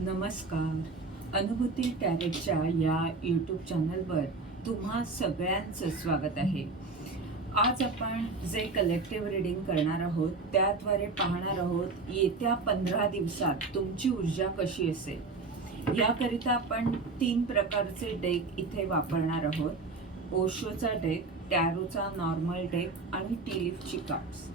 नमस्कार. अनुभूती टॅरेटच्या या यूट्यूब चॅनलवर तुम्हा सगळ्यांचं स्वागत आहे. आज आपण जे कलेक्टिव्ह रिडिंग करणार आहोत त्याद्वारे पाहणार आहोत येत्या पंधरा दिवसात तुमची ऊर्जा कशी असेल? याकरिता आपण तीन प्रकारचे डेक इथे वापरणार आहोत. ओशोचा डेक टॅरोचा नॉर्मल डेक आणि टिलिफची कार्ड्स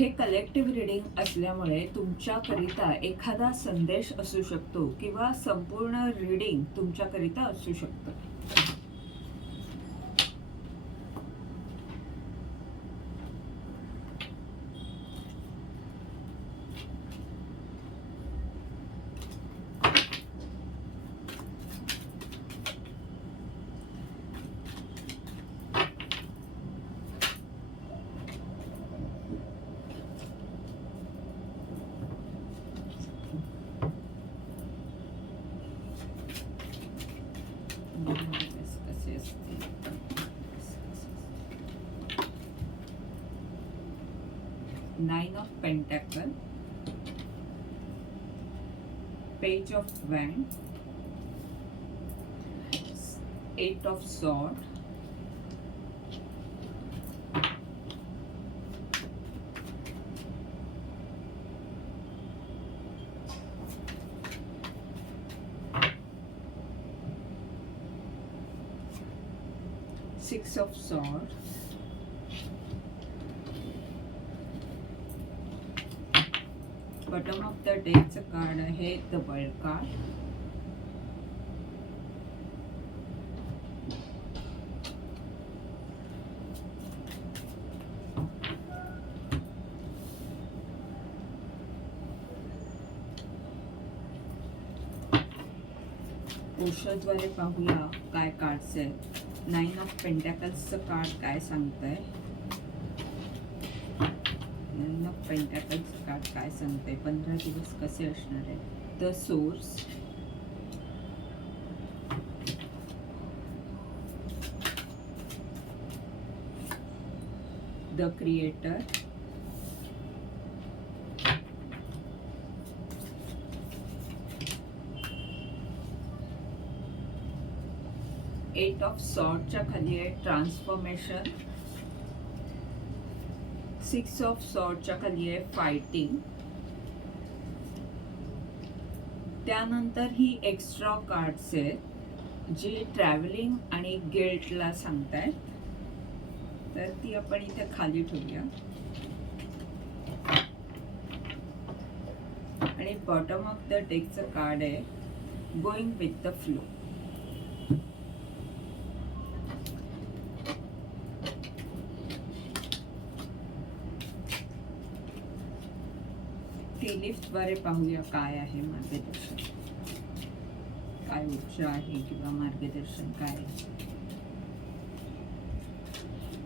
हे कलेक्टिव्ह रिडिंग असल्यामुळे तुमच्याकरिता एखादा संदेश असू शकतो किंवा संपूर्ण रिडिंग तुमच्याकरिता असू शकतं. nine of pentacle. Page of wand eight of sword. औषधद्वारे पाहूया काय कार्ड्स आहे नाईन ऑफ पेंटॅकल्सचं कार्ड काय आहे नाईन ऑफ पेंटॅकल्सचं कार्ड काय सांगतंय? पंधरा दिवस कसे असणार आहे the source the creator eight of सॉर्टच्या खाली आहे. ट्रान्सफॉर्मेशन सिक्स ऑफ सॉर्टच्या खाली आहे फायटिंग त्यानंतर ही एक्स्ट्रा कार्ड्स आहेत जी ट्रॅव्हलिंग आणि गिल्टला सांगतायत तर ती आपण इथे खाली ठेवूया. आणि बॉटम ऑफ द डेकचं कार्ड आहे गोइंग विथ द फ्लो द्वारे पाहूया काय आहे मार्गदर्शन. काय ऊर्जा आहे किंवा मार्गदर्शन काय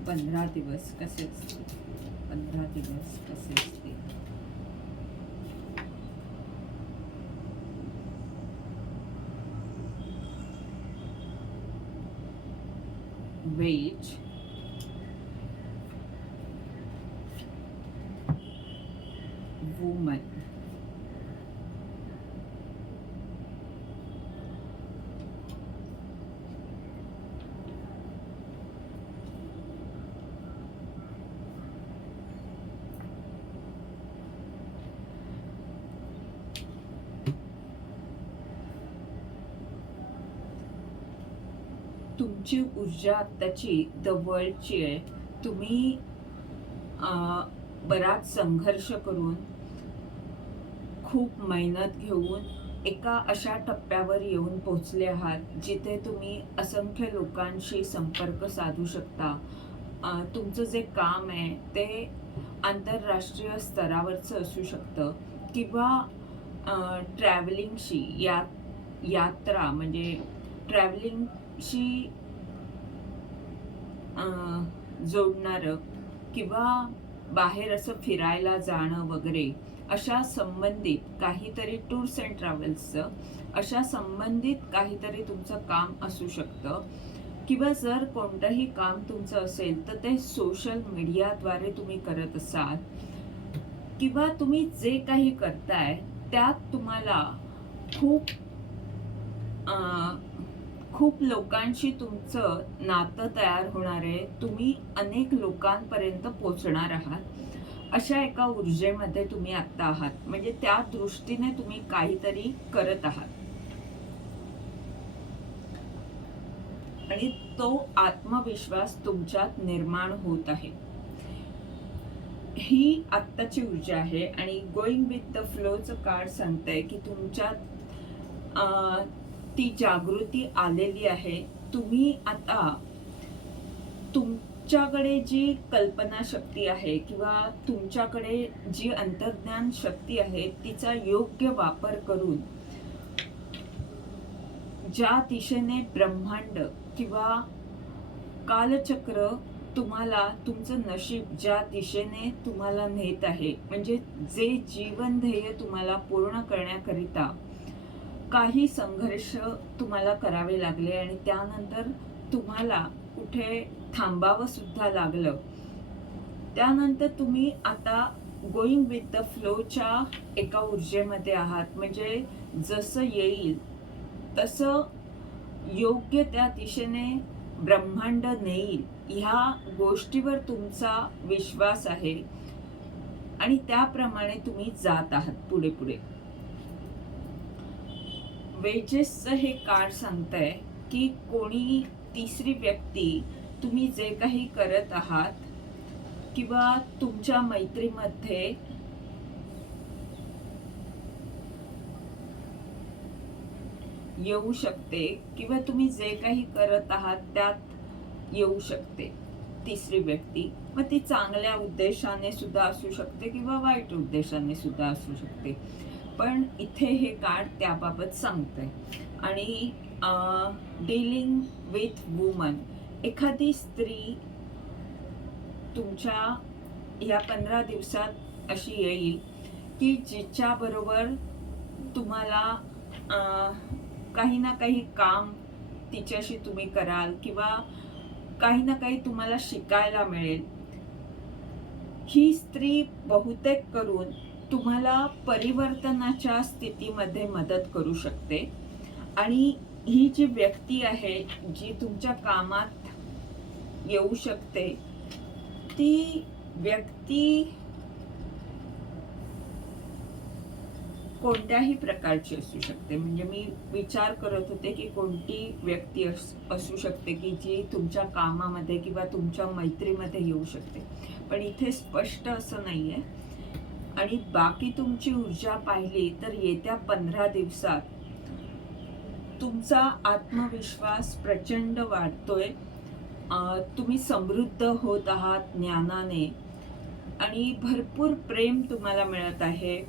पंधरा दिवस कसे असतील? पंधरा दिवस कसे असतील? वेज woman तुमची ऊर्जा आत्ताची द वर्ल्डची आहे. तुम्ही अं, बराच संघर्ष करून खूप मेहनत घेऊन एका अशा टप्प्यावर येऊन पोचले आहात जिथे तुम्ही असंख्य लोकांशी संपर्क साधू शकता. तुमचं जे काम आहे ते आंतरराष्ट्रीय स्तरावरचं असू शकतं किंवा ट्रॅव्हलिंगशी या यात्रा म्हणजे ट्रॅव्हलिंगशी जोडणारं किंवा बाहेर असं फिरायला जाणं वगैरे अशा संबंधित काहीतरी टूर्स अँड ट्रॅव्हल्सचं अशा संबंधित काहीतरी तुमचं काम असू शकतं. किंवा जर कोणतंही काम तुमचं असेल तर ते सोशल मीडियाद्वारे तुम्ही करत असाल. किंवा तुम्ही जे काही करताय त्यात तुम्हाला खूप खूप लोकांशी तुमचं नातं तयार होणार आहे. तुम्ही अनेक लोकांपर्यंत पोचणार आहात. अशा एका ऊर्जेमध्ये तुम्ही आत्ता आहात. म्हणजे त्या दृष्टीने तुम्ही काहीतरी करत आहात. आणि तो आत्मविश्वास तुमच्यात निर्माण होत आहे. ही आत्ताची ऊर्जा आहे आणि गोइंग विथ द फ्लोचं कार्ड सांगतंय की तुमच्यात ती जागृती आलेली आहे. तुम्ही आता तुम तुमच्याकडे जी कल्पना शक्ती आहे किंवा तुमच्याकडे जी अंतर्ज्ञान शक्ती आहे तिचा योग्य वापर करून ज्या दिशेने ब्रह्मांड किंवा कालचक्र तुम्हाला तुमचं नशीब ज्या दिशेने तुम्हाला नेत आहे म्हणजे जे जीवन ध्येय तुम्हाला पूर्ण करण्याकरिता काही संघर्ष तुम्हाला करावे लागले आणि त्यानंतर तुम्हाला कुठे थांबावं सुद्धा लागलं. त्यानंतर तुम्ही आता गोईंग विथ द फ्लोच्या एका ऊर्जेमध्ये आहात. म्हणजे जसं येईल तसं योग्य त्या दिशेने ब्रह्मांड नेईल ह्या गोष्टीवर तुमचा विश्वास आहे. आणि त्याप्रमाणे तुम्ही जात आहात पुढे पुढे. वेजेसचं हे कार्ड सांगतंय की कोणी तिसरी व्यक्ती तुम्ही जे काही करत आहात किंवा तुमच्या मैत्रीमध्ये येऊ शकते किंवा तुम्ही जे काही करत आहात त्यात येऊ शकते. तिसरी व्यक्ती. मग ती चांगल्या उद्देशाने सुद्धा असू शकते किंवा वाईट उद्देशाने सुद्धा असू शकते. पण इथे हे कार्ड त्याबाबत सांगतंय. आणि डीलिंग विथ वुमन एखादी स्त्री तुमच्या या पंधरा दिवसात अशी येईल की जिच्याबरोबर तुम्हाला काही ना काही काम तिच्याशी तुम्ही कराल किंवा काही ना काही तुम्हाला शिकायला मिळेल. ही स्त्री बहुतेक करून तुम्हाला परिवर्तनाच्या स्थितीमध्ये मदत करू शकते. आणि ही जी व्यक्ती आहे जी तुमच्या कामात येऊ शकते ती व्यक्ती कोणत्याही प्रकारची असू शकते. म्हणजे मी विचार करत होते की कोणती व्यक्ती असू शकते की जी तुमच्या कामामध्ये किंवा तुमच्या मैत्रीमध्ये येऊ शकते. पण इथे स्पष्ट असं नाही आहे आणि बाकी तुमची ऊर्जा पाहिली तर येत्या पंधरा दिवसात तुमचा आत्मविश्वास प्रचंड वाढतोय. तुम्ही समृद्ध होत आहात ज्ञानाने. आणि भरपूर प्रेम तुम्हाला मिळत आहे.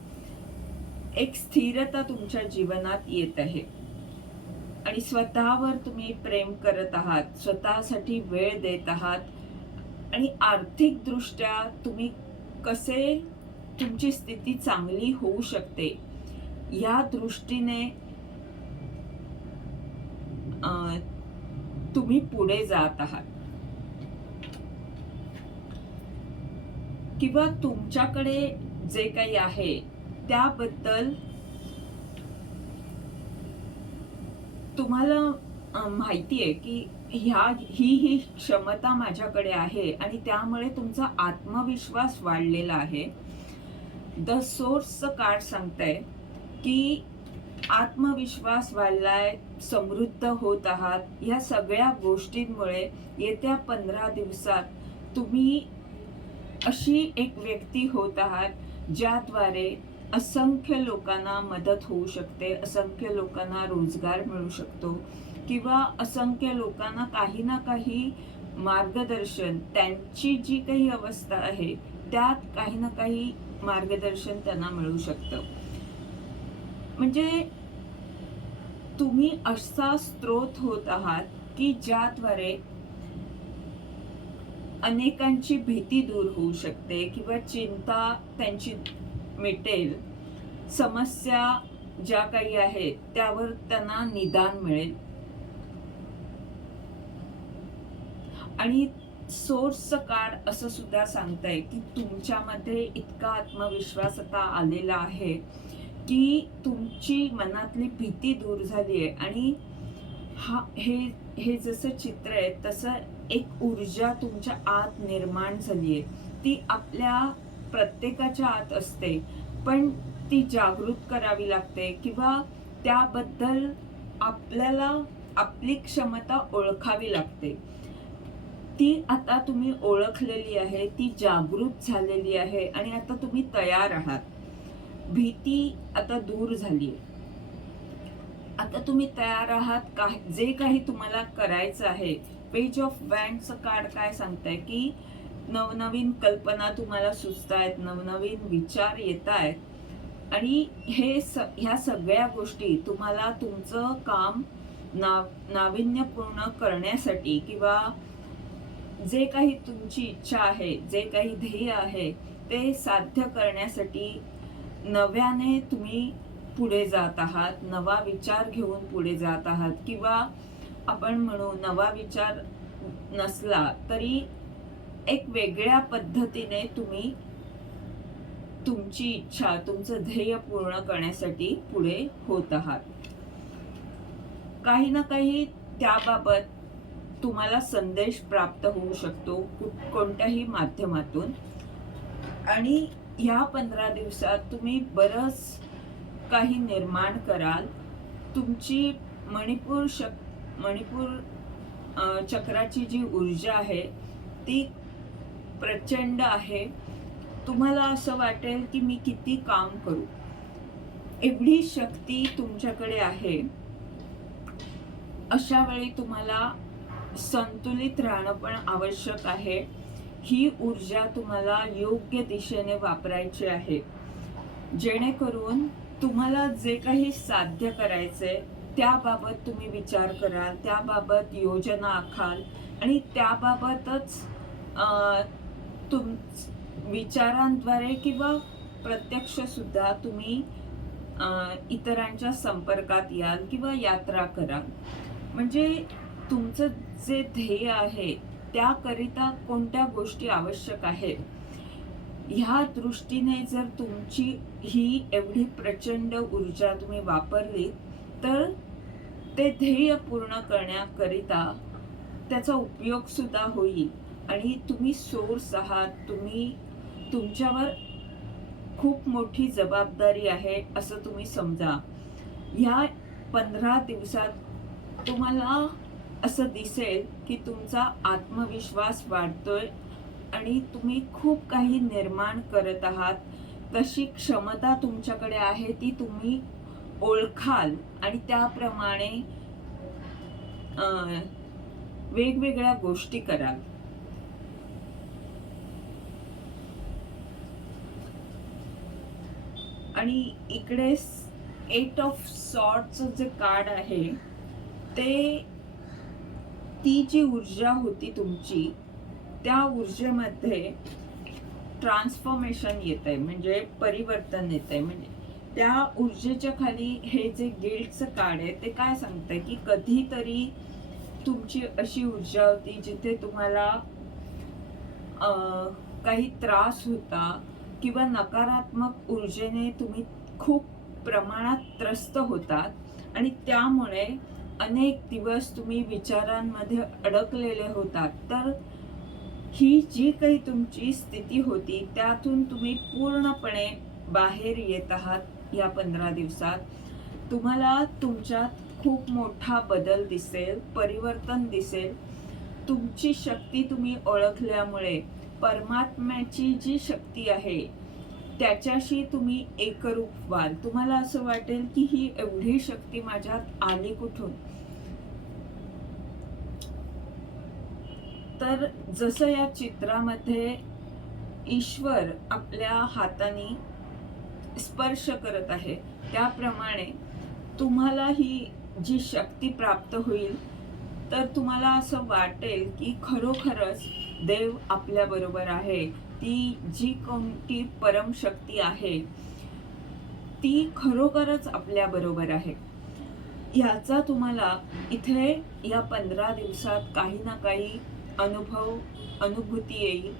एक स्थिरता तुमच्या जीवनात येत आहे. आणि स्वतःवर तुम्ही प्रेम करत आहात. स्वतःसाठी वेळ देत आहात. आणि आर्थिकदृष्ट्या तुम्ही कसे तुमची स्थिती चांगली होऊ शकते या दृष्टीने तुम्ही पुढे जात आहात. किंवा तुमच्याकडे जे काही आहे त्याबद्दल तुम्हाला माहिती आहे की ह्या ही ही क्षमता माझ्याकडे आहे आणि त्यामुळे तुमचा आत्मविश्वास वाढलेला आहे. द सोर्सचं कार्ड सांगतंय की आत्मविश्वास वाढलाय समृद्ध होत आहात. ह्या सगळ्या गोष्टींमुळे येत्या पंधरा दिवसात तुम्ही अशी एक व्यक्ती होत आहात ज्याद्वारे असंख्य लोकांना मदत होऊ शकते असंख्य लोकांना रोजगार मिळू शकतो किंवा असंख्य लोकांना काही ना काही मार्गदर्शन त्यांची जी काही अवस्था आहे त्यात काही ना काही मार्गदर्शन त्यांना मिळू शकतं. म्हणजे तुम्ही असा स्त्रोत होत आहात की ज्याद्वारे अनेकांची भीती दूर होऊ शकते किंवा चिंता त्यांची मिटेल. समस्या ज्या काही आहेत त्यावर त्यांना निदान मिळेल. आणि सोर्सचं कार्ड असं सुद्धा सांगतंय की तुमच्यामध्ये इतका आत्मविश्वास आता आलेला आहे की तुमची मनातली भीती दूर झाली आहे आणि हा हे हे जसं चित्र आहे तसं एक ऊर्जा तुमच्या आत निर्माण झाली आहे. ती आपल्या प्रत्येकाच्या आत असते पण ती जागृत करावी लागते किंवा त्याबद्दल आपल्याला आपली क्षमता ओळखावी लागते. ती आता तुम्ही ओळखलेली आहे ती जागृत झालेली आहे आणि आता तुम्ही तयार आहात. भीती आता दूर झाली आहे आता तुम्ही तयार आहात का जे काही तुम्हाला करायचं आहे पेज ऑफ वॅन्डचं कार्ड काय सांगतंय की नवनवीन कल्पना तुम्हाला सुचत आहेत नवनवीन विचार येत आहेत आणि हे स ह्या सगळ्या गोष्टी तुम्हाला तुमचं काम नाव नाविन्यपूर्ण करण्यासाठी किंवा जे काही तुमची इच्छा आहे जे काही ध्येय आहे ते साध्य करण्यासाठी नव्याने तुम्ही पुढे जात आहात नवा विचार घेऊन पुढे जात आहात किंवा आपण म्हणू नवा विचार नसला तरी एक वेगळ्या पद्धतीने तुम्ही तुमची इच्छा तुमचं ध्येय पूर्ण करण्यासाठी पुढे होत आहात. काही ना काही त्याबाबत तुम्हाला संदेश प्राप्त होऊ शकतो कोणत्याही माध्यमातून. आणि ह्या पंधरा दिवसात तुम्ही बरंच काही निर्माण कराल. तुमची मणिपूर शक मणिपूर चक्राची जी ऊर्जा आहे ती प्रचंड आहे. तुम्हाला असं वाटेल की मी किती काम करू. एवढी शक्ती तुमच्याकडे आहे. अशा वेळी तुम्हाला संतुलित राहणं पण आवश्यक आहे. ही ऊर्जा तुम्हाला योग्य दिशेने वापरायची आहे. जेणेकरून तुम्हाला जे काही साध्य करायचे त्याबाबत तुम्ही विचार कराल त्याबाबत योजना आखाल आणि त्याबाबतच तुम विचारांद्वारे किंवा प्रत्यक्षसुद्धा तुम्ही इतरांच्या संपर्कात याल किंवा यात्रा कराल. म्हणजे तुमचं जे ध्येय आहे त्याकरिता कोणत्या गोष्टी आवश्यक आहेत? ह्या दृष्टीने जर तुमची ही एवढी प्रचंड ऊर्जा तुम्ही वापरली तर ते ध्येय पूर्ण करण्याकरिता त्याचा उपयोग सुद्धा होईल. आणि तुम्ही सोर्स आहात तुम्ही तुमच्यावर खूप मोठी जबाबदारी आहे असं तुम्ही समजा. ह्या पंधरा दिवसात तुम्हाला असं दिसेल की तुमचा आत्मविश्वास वाढतोय आणि तुम्ही खूप काही निर्माण करत आहात. तशी क्षमता तुमच्याकडे आहे ती तुम्ही ओळखाल आणि त्याप्रमाणे वेगवेगळ्या गोष्टी कराल. आणि इकडे एट ऑफ सॉर्टचं जे कार्ड आहे ते ती जी ऊर्जा होती तुमची त्या ऊर्जेमध्ये ट्रान्सफॉर्मेशन येत आहे म्हणजे परिवर्तन येत आहे म्हणजे त्या ऊर्जेच्या खाली हे जे गिल्डचं कार्ड आहे ते काय सांगतंय की कधीतरी तुमची अशी ऊर्जा होती जिथे तुम्हाला काही त्रास होता किंवा नकारात्मक ऊर्जेने तुम्ही खूप प्रमाणात त्रस्त होतात आणि त्यामुळे अनेक दिवस तुम्ही विचारांमध्ये अडकलेले होतात. तर ही जी काही तुमची स्थिती होती त्यातून तुम्ही पूर्णपणे बाहेर येत आहात या पंधरा दिवसात. तुम्हाला तुमच्यात खूप मोठा बदल दिसेल परिवर्तन दिसेल. तुमची शक्ती तुम्ही ओळखल्यामुळे परमात्म्याची जी शक्ती आहे त्याच्याशी तुम्ही एकरूप व्हाल. तुम्हाला असं वाटेल की ही एवढी शक्ती माझ्यात आली कुठून? तर जसं या चित्रामध्ये ईश्वर आपल्या हाताने स्पर्श करत आहे त्याप्रमाणे तुम्हाला ही जी शक्ती प्राप्त होईल तर तुम्हाला असं वाटेल की खरोखरच देव आपल्या बरोबर आहे. ती जी कोणती परमशक्ती आहे ती खरोखरच आपल्या बरोबर आहे. ह्याचा तुम्हाला इथे या पंधरा दिवसात काही ना काही अनुभव अनुभूती येईल.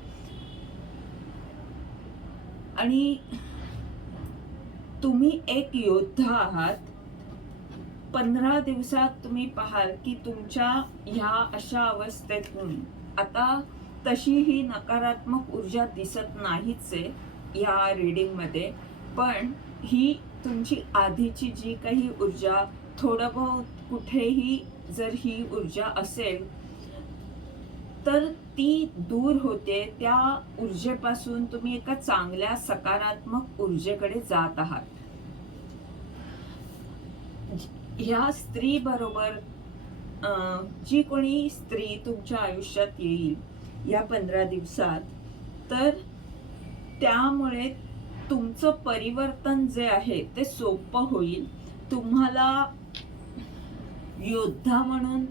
आणि तुम्ही एक योद्धा आहात. पंधरा दिवसात तुम्ही पाहाल की तुमच्या ह्या अशा अवस्थेतून आता तशी ही नकारात्मक ऊर्जा दिसत नाहीच आहे या रिडिंगमध्ये पण ही तुमची आधीची जी काही ऊर्जा थोडं बहुत कुठेही जर ही ऊर्जा असेल तर ती दूर होते. त्या ऊर्जेपासून तुम्ही एका चांगल्या सकारात्मक ऊर्जेकडे जात आहात. ह्या स्त्री बरोबर जी कोणी स्त्री तुमच्या आयुष्यात येईल या पंधरा दिवसात. तर त्यामुळे तुमचं परिवर्तन जे आहे ते सोपं होईल. तुम्हाला योद्धा म्हणून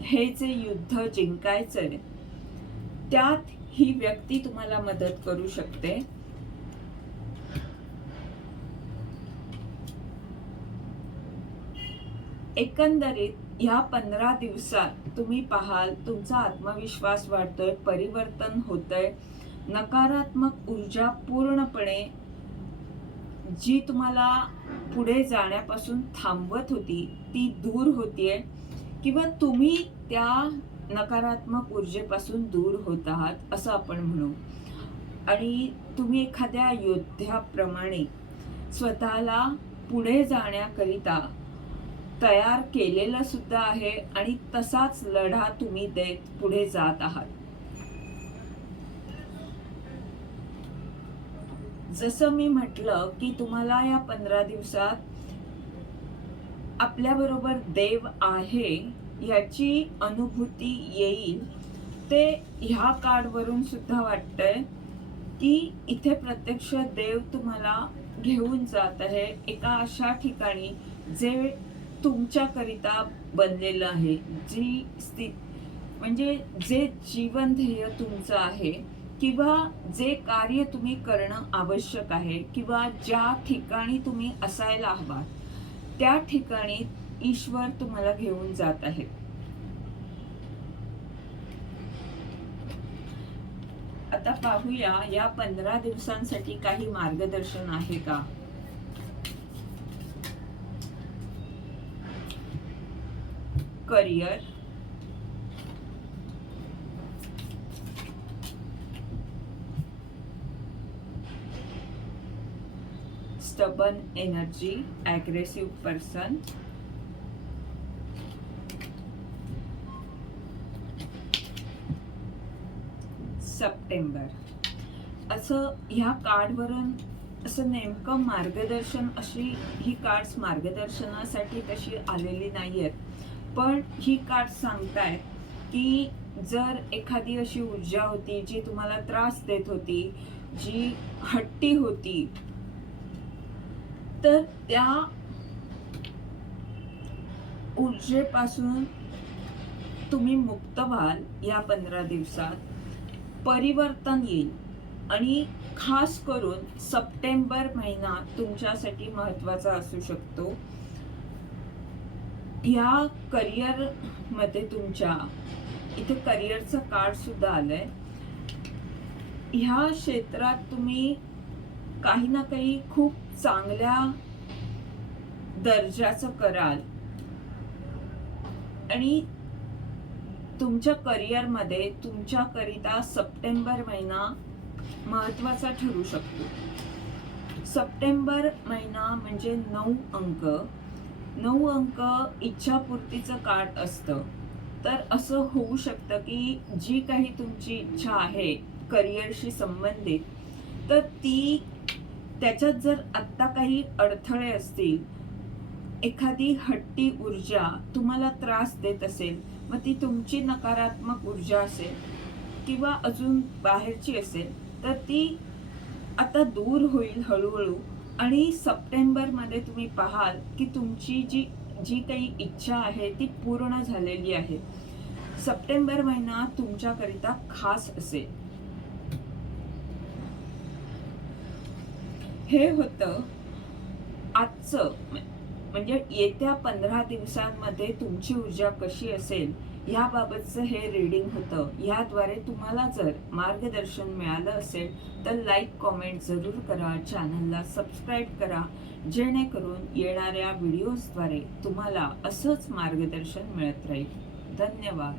हे जे युद्ध जिंकायचं आहे त्यात ही व्यक्ती तुम्हाला मदत करू शकते. एकंदरीत ह्या पंधरा दिवसात तुम्ही पाहाल तुमचा आत्मविश्वास वाढतोय परिवर्तन होतंय. नकारात्मक ऊर्जा पूर्णपणे जी तुम्हाला पुढे जाण्यापासून थांबवत होती ती दूर होतीये. किंवा तुम्ही त्या नकारात्मक ऊर्जेपासून दूर होत आहात असं आपण म्हणू. आणि तुम्ही एखाद्या योद्ध्याप्रमाणे स्वतःला पुढे जाण्याकरिता तयार केलेलं सुद्धा आहे आणि तसाच लढा तुम्ही देत पुढे जात आहात. जसं मी म्हटलं की तुम्हाला या पंधरा दिवसात आपल्याबरोबर देव आहे याची अनुभूती येईल ते ह्या कार्डवरून सुद्धा वाटतंय की इथे प्रत्यक्ष देव तुम्हाला घेऊन जात आहे एका अशा ठिकाणी जे तुमच्याकरिता बनलेलं आहे. जी स्थित म्हणजे जे जीवन ध्येय तुमचं आहे किंवा जे कार्य तुम्ही करणं आवश्यक आहे किंवा ज्या ठिकाणी तुम्ही असायला हवा त्या ठिकाणी ईश्वर तुम्हाला घेऊन जात आहे. आता पाहूया या पंधरा दिवसांसाठी काही मार्गदर्शन आहे का? Career. Stubborn energy aggressive person September असं ह्या कार्डवरून असं नेमकं मार्गदर्शन अशी ही कार्ड्स मार्गदर्शनासाठी तशी आलेली नाही आहेत पण ही कार्ड सांगतायत की जर एखादी अशी ऊर्जा होती जी तुम्हाला त्रास देत होती जी हट्टी होती तर त्या ऊर्जेपासून तुम्ही मुक्त व्हाल या पंधरा दिवसात. परिवर्तन येईल. आणि खास करून सप्टेंबर महिना तुमच्यासाठी महत्त्वाचा असू शकतो. या करिअरमध्ये तुमच्या इथे करिअरचं कार्ड सुद्धा आलंय. ह्या क्षेत्रात तुम्ही काही ना काही खूप चांगल्या दर्जाचं कराल. आणि तुमच्या करिअरमध्ये तुमच्याकरिता सप्टेंबर महिना महत्त्वाचा ठरू शकतो. सप्टेंबर महिना म्हणजे नऊ अंक. नऊ अंक इच्छापूर्तीचं कार्ड असतं. तर असं होऊ शकतं की जी काही तुमची इच्छा आहे करिअरशी संबंधित तर ती त्याच्यात जर आत्ता काही अडथळे असतील एखादी हट्टी ऊर्जा तुम्हाला त्रास देत असेल मग ती तुमची नकारात्मक ऊर्जा असेल किंवा अजून बाहेरची असेल तर ती आता दूर होईल हळूहळू. आणि सप्टेंबरमध्ये तुम्ही पाहाल की तुमची जी जी काही इच्छा आहे ती पूर्ण झालेली आहे. सप्टेंबर महिना तुमच्याकरिता खास असेल. हे होतं आजचं म्हणजे येत्या पंधरा दिवसांमध्ये तुमची ऊर्जा कशी असेल? याबाबतचं हे रीडिंग होतं. याद्वारे तुम्हाला जर मार्गदर्शन मिळालं असेल तर लाईक कॉमेंट जरूर करा. चॅनलला सबस्क्राईब करा. जेणेकरून येणाऱ्या व्हिडिओजद्वारे तुम्हाला असंच मार्गदर्शन मिळत राहील. धन्यवाद.